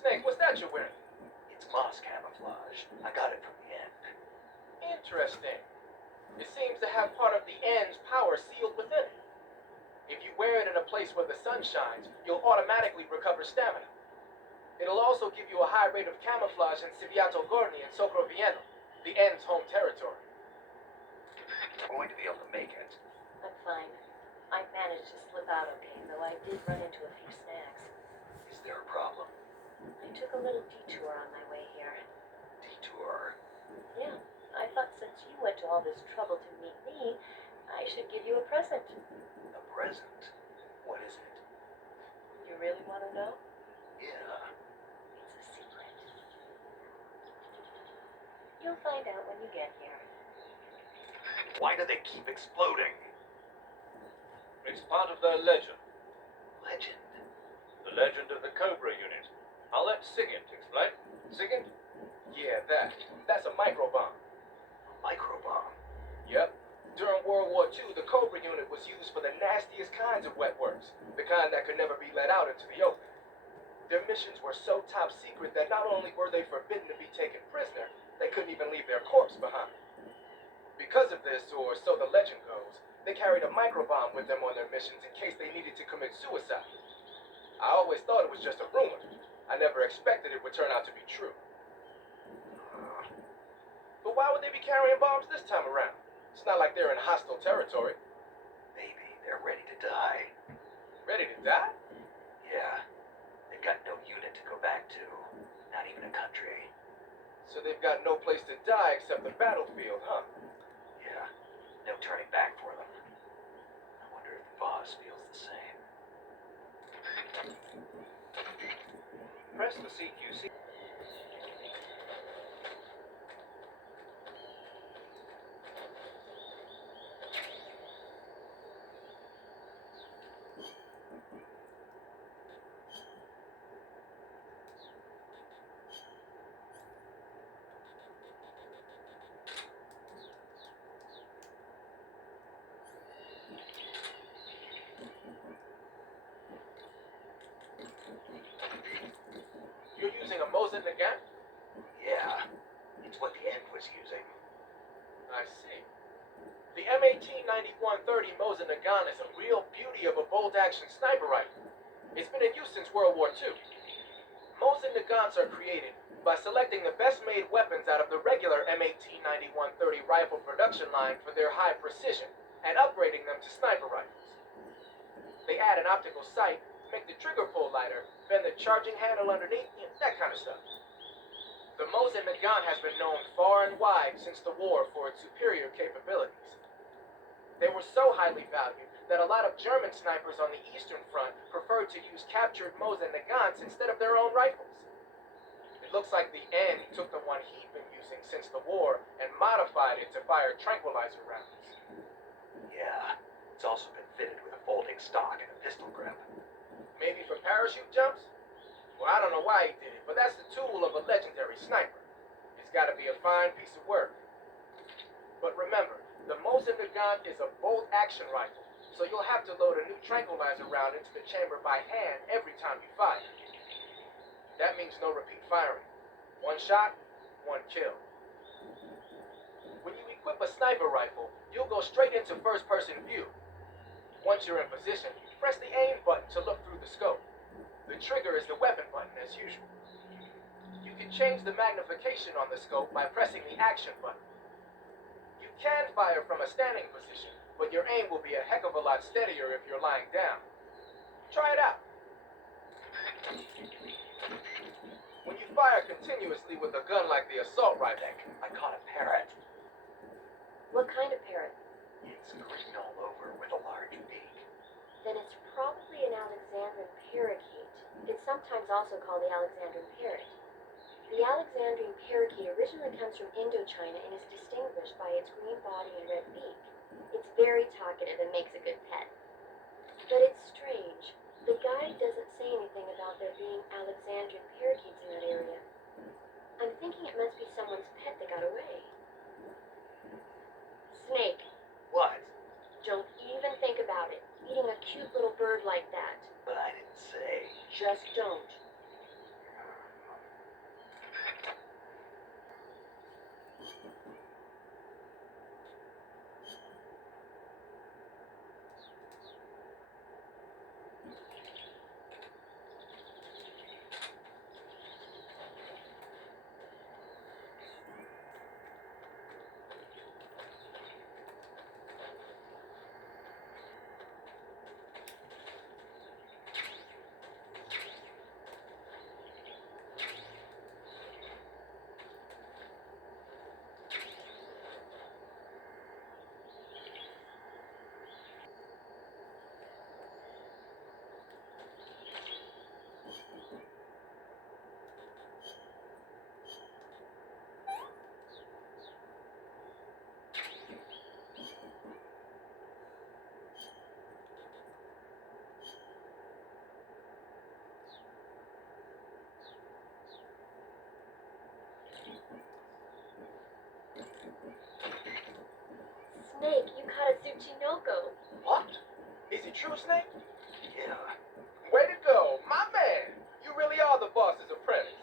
Snake, what's that you're wearing? It's moss camouflage. I got it from the end. Interesting. It seems to have part of the end's power sealed within it. If you wear it in a place where the sun shines, you'll automatically recover stamina. It'll also give you a high rate of camouflage in Civiato Gorni and Socrovieno, the end's home territory. I'm going to be able to make it. I'm fine. I managed to slip out okay, though I did run into a few snags. Is there a problem? I took a little detour on my way here. Detour? Yeah, I thought since you went to all this trouble to meet me, I should give you a present. A present? What is it? You really want to know? Yeah. It's a secret. You'll find out when you get here. Why do they keep exploding? It's part of their legend. Legend? The legend of the Cobra unit. I'll let Sigint explain. Sigint? Yeah, that's a microbomb. A microbomb? Yep. During World War II, the Cobra unit was used for the nastiest kinds of wet works, the kind that could never be let out into the open. Their missions were so top secret that not only were they forbidden to be taken prisoner, they couldn't even leave their corpse behind. Because of this, or so the legend goes, they carried a microbomb with them on their missions in case they needed to commit suicide. I always thought it was just a rumor. I never expected it would turn out to be true. But why would they be carrying bombs this time around? It's not like they're in hostile territory. Maybe they're ready to die. Ready to die? Yeah. They've got no unit to go back to. Not even a country. So they've got no place to die except the battlefield, huh? Yeah. No turning back for them. I wonder if the boss feels the same. Press the CQC. You're using a Mosin Nagant? Yeah. It's what the end was using. I see. The M189130 Mosin Nagant is a real beauty of a bolt-action sniper rifle. It's been in use since World War II. Mosin Nagants are created by selecting the best-made weapons out of the regular M189130 rifle production line for their high precision and upgrading them to sniper rifles. They add an optical sight, make the trigger pull lighter, bend the charging handle underneath, that kind of stuff. The Mosin Nagant has been known far and wide since the war for its superior capabilities. They were so highly valued that a lot of German snipers on the Eastern Front preferred to use captured Mosin Nagants instead of their own rifles. It looks like the N took the one he'd been using since the war and modified it to fire tranquilizer rounds. Yeah. It's also been fitted with a folding stock and a pistol grip. Maybe for parachute jumps? Well, I don't know why he did it, but that's the tool of a legendary sniper. It's gotta be a fine piece of work. But remember, the Mosin Nagant is a bolt-action rifle, so you'll have to load a new tranquilizer round into the chamber by hand every time you fire. That means no repeat firing. One shot, one kill. When you equip a sniper rifle, you'll go straight into first-person view. Once you're in position, press the aim button to look through the scope. The trigger is the weapon button as usual. You can change the magnification on the scope by pressing the action button. You can fire from a standing position, but your aim will be a heck of a lot steadier if you're lying down. Try it out. When you fire continuously with a gun like the assault rifle, I caught a parrot. What kind of parrot? It's green all over with a large beak. Then it's probably an Alexandrian Parakeet. It's sometimes also called the Alexandrian Parrot. The Alexandrian Parakeet originally comes from Indochina and is distinguished by its green body and red beak. It's very talkative and makes a good pet. But it's strange. The guide doesn't say anything about there being Alexandrian parakeets in that area. I'm thinking it must be someone's pet that got away. Snake. What? Don't even think about it. Eating a cute little bird like that. But I didn't say. Just don't. Snake, you caught a Tsuchinoko. What? Is it true, Snake? Yeah. Way to go, my man! You really are the boss's apprentice.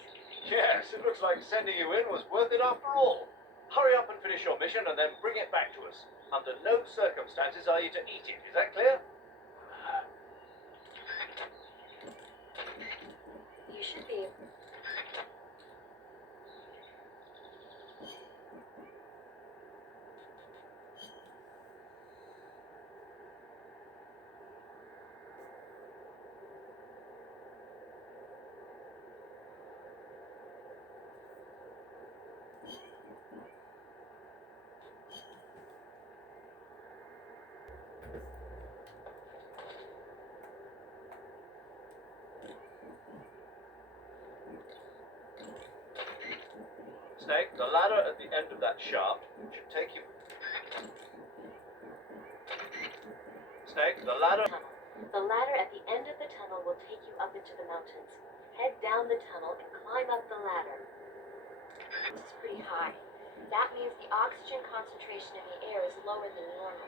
Yes, it looks like sending you in was worth it after all. Hurry up and finish your mission and then bring it back to us. Under no circumstances are you to eat it. Is that clear? You should be. Snake, the ladder at the end of that shaft should take you... Snake, the ladder... Tunnel. The ladder at the end of the tunnel will take you up into the mountains. Head down the tunnel and climb up the ladder. This is pretty high. That means the oxygen concentration in the air is lower than normal.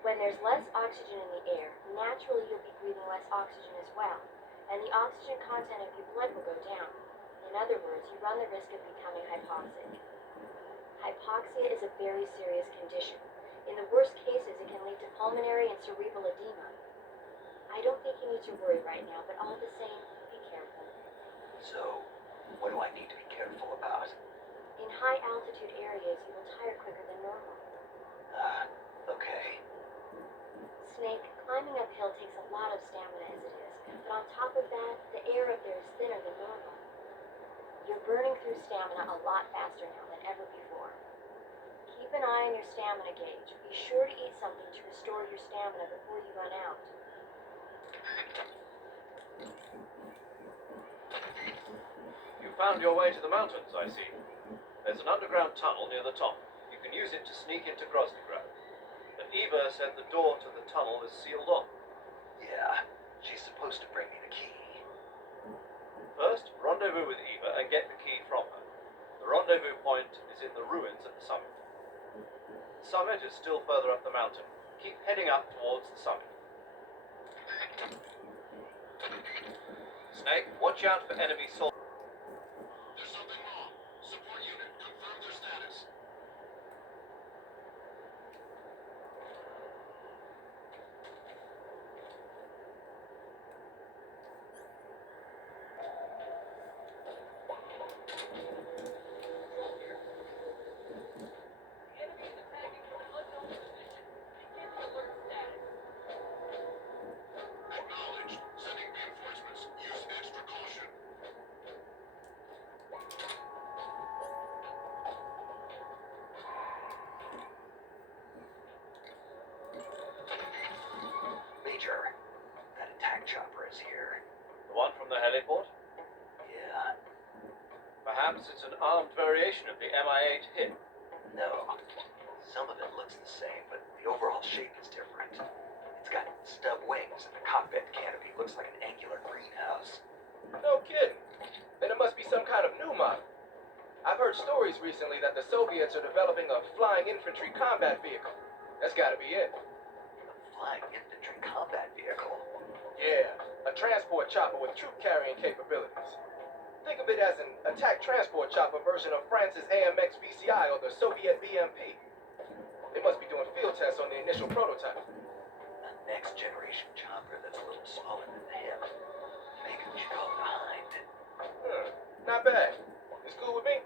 When there's less oxygen in the air, naturally you'll be breathing less oxygen as well, and the oxygen content of your blood will go down. In other words, you run the risk of becoming hypoxic. Hypoxia is a very serious condition. In the worst cases, it can lead to pulmonary and cerebral edema. I don't think you need to worry right now, but all the same, be careful. So, what do I need to be careful about? In high altitude areas, you will tire quicker than normal. Okay. Snake, climbing uphill takes a lot of stamina as it is, but on top of that, the air up there is thinner than normal. You're burning through stamina a lot faster now than ever before. Keep an eye on your stamina gauge. Be sure to eat something to restore your stamina before you run out. You found your way to the mountains, I see. There's an underground tunnel near the top. You can use it to sneak into Grosnygrad. But Eva said the door to the tunnel is sealed off. Yeah, she's supposed to bring me the key. First, rendezvous with Eva and get the key from her. The rendezvous point is in the ruins at the summit. The summit is still further up the mountain. Keep heading up towards the summit. Snake, watch out for enemy soldiers. There's something wrong. Support unit, confirm their status. Acknowledged. Sending reinforcements. Use extra caution. Major, that attack chopper is here. The one from the heliport? Yeah. Perhaps it's an armed variation of the Mi-8 hit. No. Some of it looks the same, but the overall shape is different. It's got stub wings, and the cockpit canopy looks like an angular greenhouse. No kidding. Then it must be some kind of new model. I've heard stories recently that the Soviets are developing a flying infantry combat vehicle. That's gotta be it. A flying infantry combat vehicle. Yeah, a transport chopper with troop-carrying capabilities. Think of it as an attack transport chopper version of France's AMX VCI or the Soviet BMP. They must be doing field tests on the initial prototype. A next generation chopper that's a little smaller than the hip. Maybe we should call it a Hind. Not bad. It's cool with me.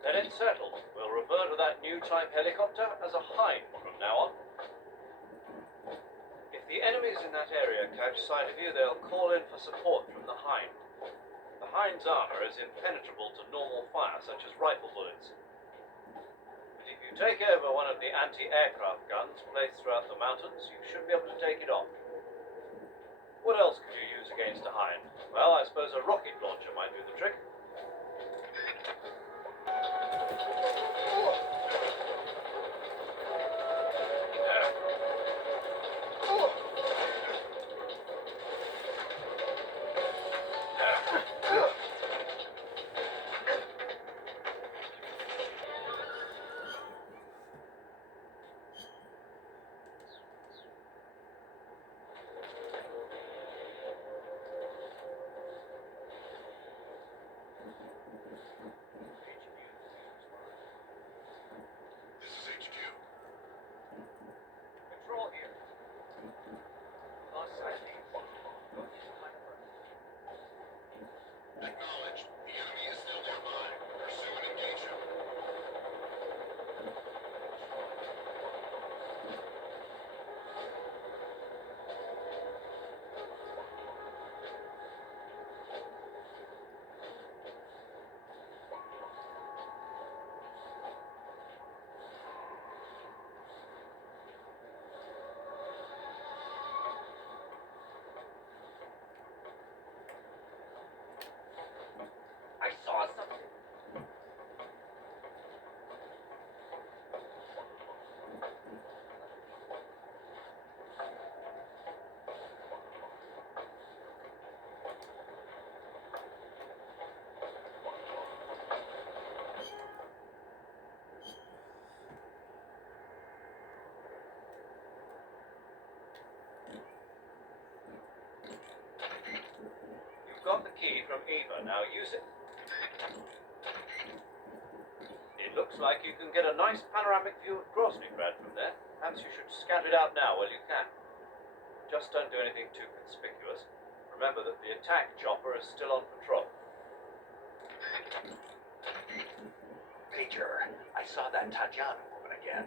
Then it's settled. We'll refer to that new type helicopter as a Hind from now on. If the enemies in that area catch sight of you, they'll call in for support from the Hind. The Heinz Armor is impenetrable to normal fire, such as rifle bullets. But if you take over one of the anti-aircraft guns placed throughout the mountains, you should be able to take it off. What else could you use against a Hind? Well, I suppose a rocket launcher might do the trick. got the key from Eva. Now use it. It looks like you can get a nice panoramic view of Groznygrad from there. Perhaps you should scout it out now while you can. Just don't do anything too conspicuous. Remember that the attack chopper is still on patrol. Major, I saw that Tatiana woman again.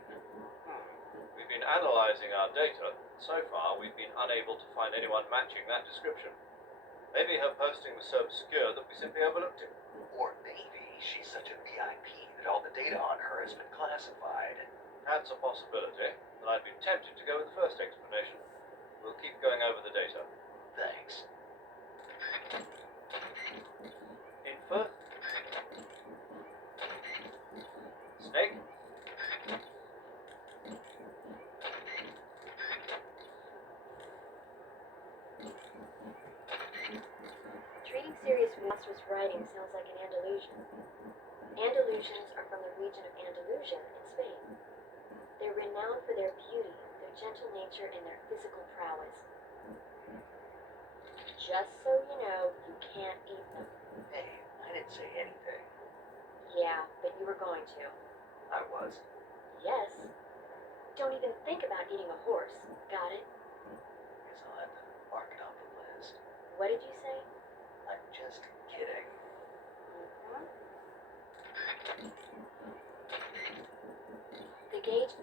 We've been analyzing our data. So far, we've been unable to find anyone matching that description. Maybe her posting was so obscure that we simply overlooked it. Or maybe she's such a VIP that all the data on her has been classified. That's a possibility, but I'd be tempted to go with the first explanation. We'll keep going over the data. Thanks. Infer. Snake. Treating serious monstrous writing sounds like an Andalusian. Andalusians are from the region of Andalusia in Spain. They're renowned for their beauty, their gentle nature, and their physical prowess. Just so you know, you can't eat them. Hey, I didn't say anything. Yeah, but you were going to. I was. Yes. Don't even think about eating a horse. Got it? Guess I'll have to mark it off the list. What did you say? I'm just kidding. Mhm. The gauge.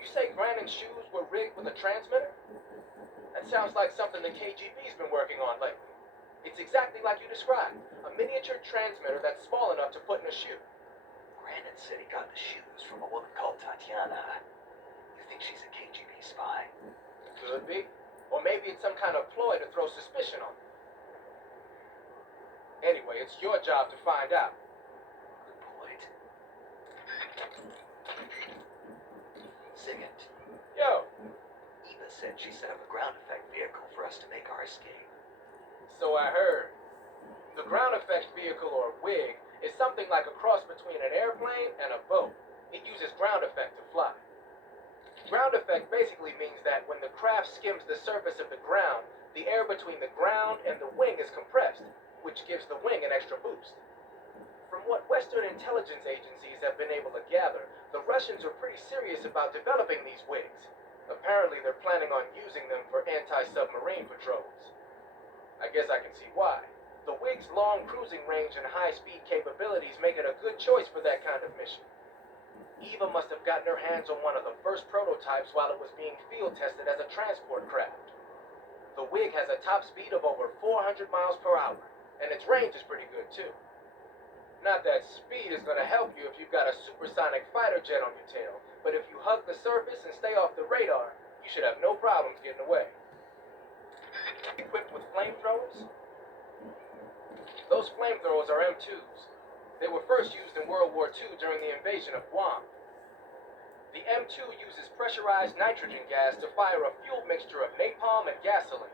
You say Brandon's shoes were rigged with a transmitter? That sounds like something the KGB's been working on lately. It's exactly like you described. A miniature transmitter that's small enough to put in a shoe. Brandon said he got the shoes from a woman called Tatiana. You think she's a KGB spy? Could be. Or maybe it's some kind of ploy to throw suspicion on them. Anyway, it's your job to find out. Good point. Second, Yo, Eva said she set up a ground effect vehicle for us to make our escape. so I heard. The ground effect vehicle, or WIG, is something like a cross between an airplane and a boat. It uses ground effect to fly. Ground effect basically means that when the craft skims the surface of the ground, the air between the ground and the wing is compressed, which gives the wing an extra boost. From what Western intelligence agencies have been able to gather, the Russians are pretty serious about developing these WIGs. Apparently, they're planning on using them for anti-submarine patrols. I guess I can see why. The WIG's long cruising range and high-speed capabilities make it a good choice for that kind of mission. Eva must have gotten her hands on one of the first prototypes while it was being field tested as a transport craft. The WIG has a top speed of over 400 miles per hour, and its range is pretty good too. Not that speed is going to help you if you've got a supersonic fighter jet on your tail, but if you hug the surface and stay off the radar, you should have no problems getting away. Equipped with flamethrowers? Those flamethrowers are M2s. They were first used in World War II during the invasion of Guam. The M2 uses pressurized nitrogen gas to fire a fuel mixture of napalm and gasoline.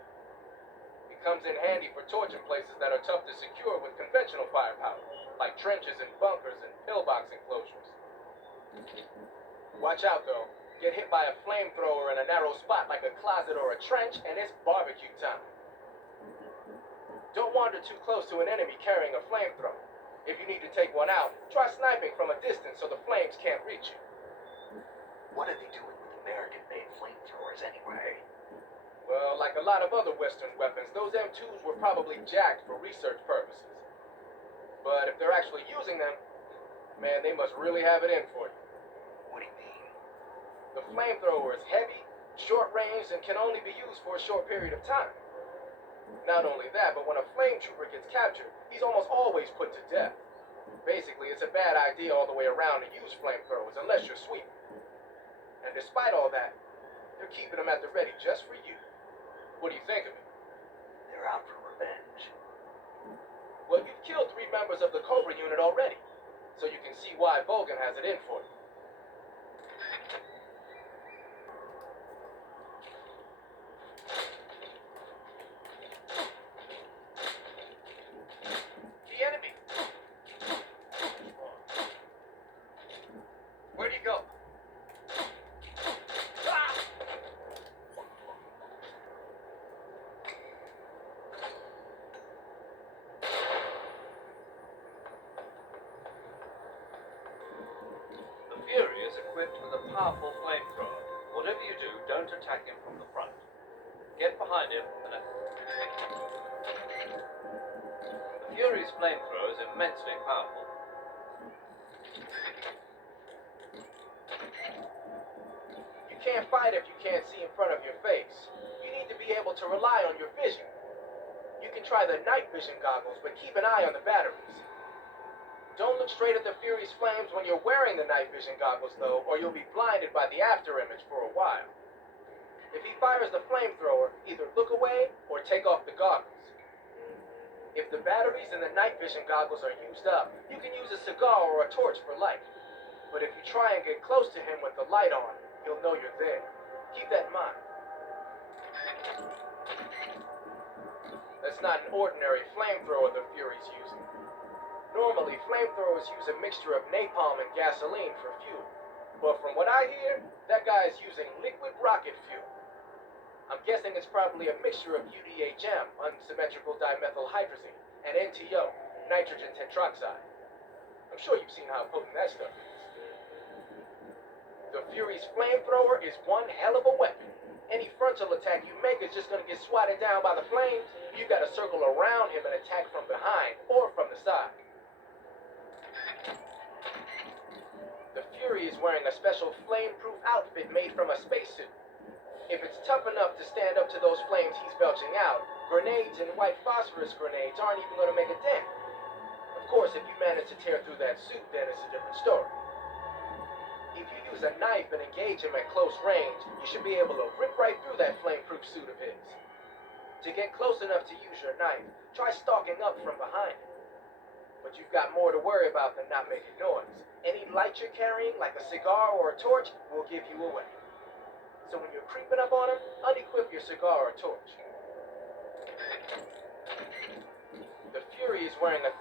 It comes in handy for torching places that are tough to secure with conventional firepower, like trenches and bunkers and pillbox enclosures. Watch out though. Get hit by a flamethrower in a narrow spot like a closet or a trench, and it's barbecue time. Don't wander too close to an enemy carrying a flamethrower. If you need to take one out, try sniping from a distance so the flames can't reach you. What are they doing with American-made flamethrowers anyway? Well, like a lot of other Western weapons, those M2s were probably jacked for research purposes. But if they're actually using them, man, they must really have it in for you. What do you mean? The flamethrower is heavy, short-range, and can only be used for a short period of time. Not only that, but when a flame trooper gets captured, he's almost always put to death. Basically, it's a bad idea all the way around to use flamethrowers unless you're sweeping. And despite all that, they're keeping them at the ready just for you. What do you think of it? They're out for revenge. Well, you've killed 3 members of the Cobra unit already, so you can see why Bogan has it in for you. The enemy! Where'd he go? Ah! powerful flamethrower. Whatever you do, don't attack him from the front. Get behind him and... The Fury's flamethrower is immensely powerful. You can't fight if you can't see in front of your face. You need to be able to rely on your vision. You can try the night vision goggles, but keep an eye on the batteries. Don't look straight at the Fury's flames when you're wearing the night vision goggles, though, or you'll be blinded by the after image for a while. If he fires the flamethrower, either look away or take off the goggles. If the batteries in the night vision goggles are used up, you can use a cigar or a torch for light. But if you try and get close to him with the light on, he'll know you're there. Keep that in mind. That's not an ordinary flamethrower the Fury's using. Normally, flamethrowers use a mixture of napalm and gasoline for fuel. But from what I hear, that guy is using liquid rocket fuel. I'm guessing it's probably a mixture of UDHM, unsymmetrical dimethylhydrazine, and NTO, nitrogen tetroxide. I'm sure you've seen how potent that stuff is. The Fury's flamethrower is one hell of a weapon. Any frontal attack you make is just going to get swatted down by the flames. You got to circle around him and attack from behind or from the side. The Fury is wearing a special flame-proof outfit made from a spacesuit. If it's tough enough to stand up to those flames he's belching out, grenades and white phosphorus grenades aren't even going to make a dent. Of course, if you manage to tear through that suit, then it's a different story. If you use a knife and engage him at close range, you should be able to rip right through that flame-proof suit of his. To get close enough to use your knife, try stalking up from behind him. But you've got more to worry about than not making noise. Any light you're carrying, like a cigar or a torch, will give you away. So when you're creeping up on him, unequip your cigar or torch. The Fury is wearing a